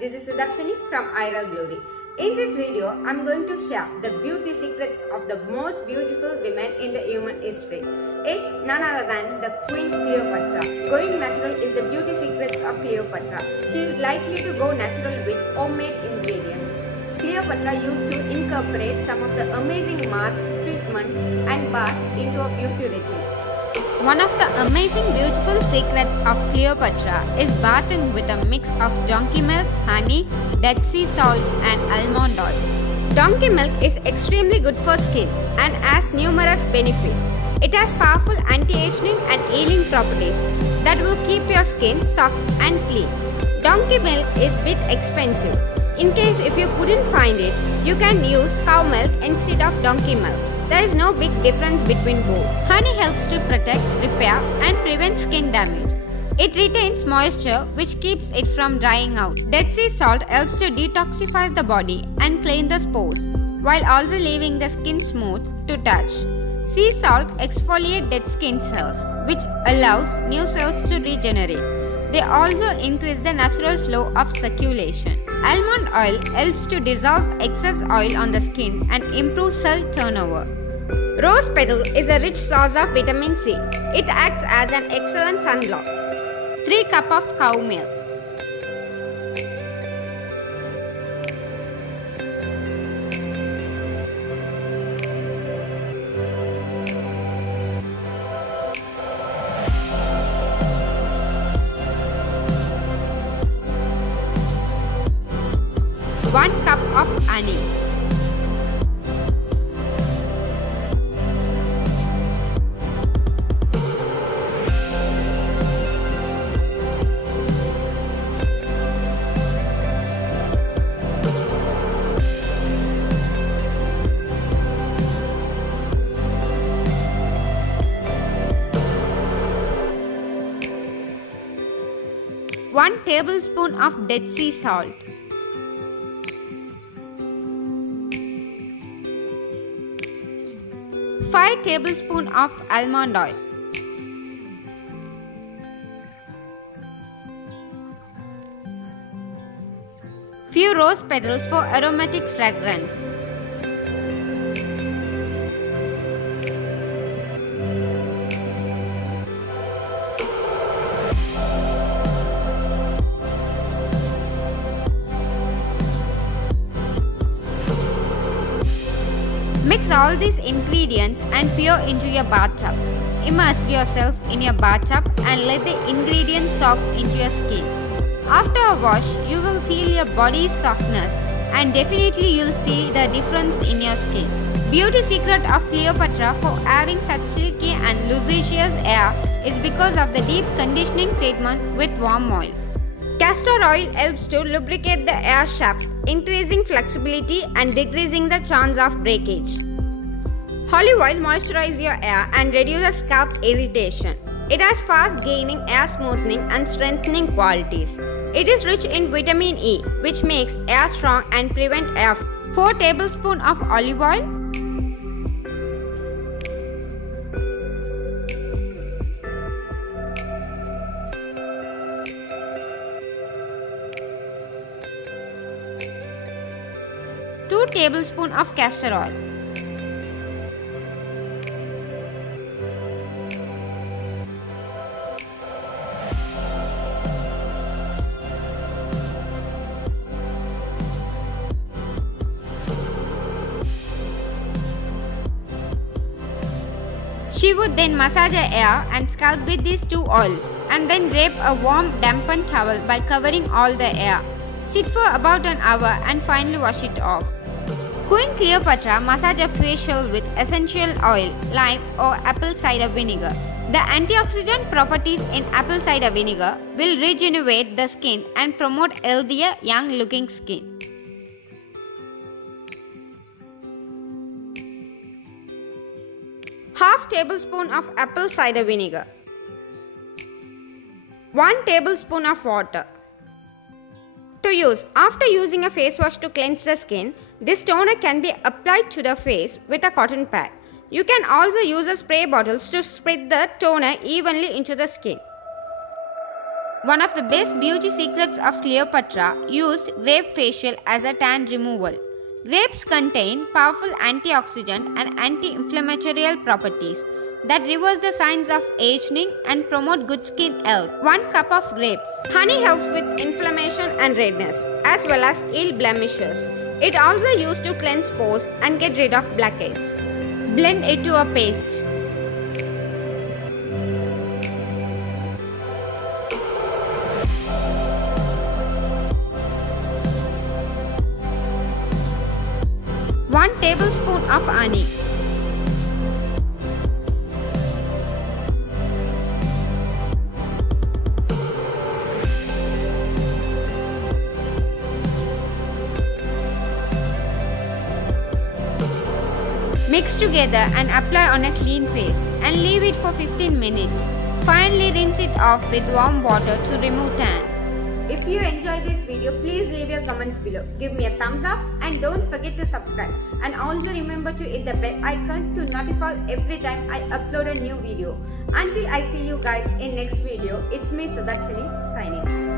this is Sudakshini from Iral Glory. In this video, I am going to share the beauty secrets of the most beautiful women in the human history. It's none other than the Queen Cleopatra. Going natural is the beauty secrets of Cleopatra. She is likely to go natural with homemade ingredients. Cleopatra used to incorporate some of the amazing masks, treatments and baths into a beauty routine. One of the amazing beautiful secrets of Cleopatra is bathing with a mix of donkey milk, honey, Dead Sea salt and almond oil. Donkey milk is extremely good for skin and has numerous benefits. It has powerful anti-aging and healing properties that will keep your skin soft and clean. Donkey milk is a bit expensive. In case if you couldn't find it, you can use cow milk instead of donkey milk. There is no big difference between both. Honey helps to protect, repair and prevent skin damage. It retains moisture which keeps it from drying out. Dead Sea salt helps to detoxify the body and clean the spores, while also leaving the skin smooth to touch. Sea salt exfoliates dead skin cells, which allows new cells to regenerate. They also increase the natural flow of circulation. Almond oil helps to dissolve excess oil on the skin and improve cell turnover. Rose petal is a rich source of vitamin C. It acts as an excellent sunblock. 3 cups of cow milk. One cup of honey. One tablespoon of Dead Sea salt. 5 tablespoons of almond oil. Few rose petals for aromatic fragrance. Mix all these ingredients and pour into your bathtub. Immerse yourself in your bathtub and let the ingredients soak into your skin. After a wash, you will feel your body's softness and definitely you'll see the difference in your skin. Beauty secret of Cleopatra for having such silky and luscious hair is because of the deep conditioning treatment with warm oil. Castor oil helps to lubricate the hair shaft, increasing flexibility and decreasing the chance of breakage. Olive oil moisturizes your hair and reduces scalp irritation. It has fast gaining hair smoothing and strengthening qualities. It is rich in vitamin E, which makes hair strong and prevent hair. 4 tablespoons of olive oil. Two tablespoons of castor oil. She would then massage her hair and scalp with these 2 oils and then drape a warm dampened towel by covering all the hair. Sit for about an hour and finally wash it off. Queen Cleopatra massaged her facial with essential oil, lime or apple cider vinegar. The antioxidant properties in apple cider vinegar will regenerate the skin and promote healthier, young-looking skin. Half tablespoon of apple cider vinegar. 1 tablespoon of water. To use. After using a face wash to cleanse the skin, this toner can be applied to the face with a cotton pad. You can also use a spray bottles to spread the toner evenly into the skin. One of the best beauty secrets of Cleopatra used grape facial as a tan removal. Grapes contain powerful antioxidant and anti-inflammatory properties that reverse the signs of aging and promote good skin health. 1 cup of grapes. Honey helps with inflammation and redness as well as ill blemishes. It also used to cleanse pores and get rid of blackheads. Blend it to a paste. One tablespoon of honey. Mix together and apply on a clean face and leave it for 15 minutes. Finally rinse it off with warm water to remove tan. If you enjoyed this video, please leave your comments below. Give me a thumbs up and don't forget to subscribe. And also remember to hit the bell icon to notify every time I upload a new video. Until I see you guys in next video, it's me Sudarshini signing.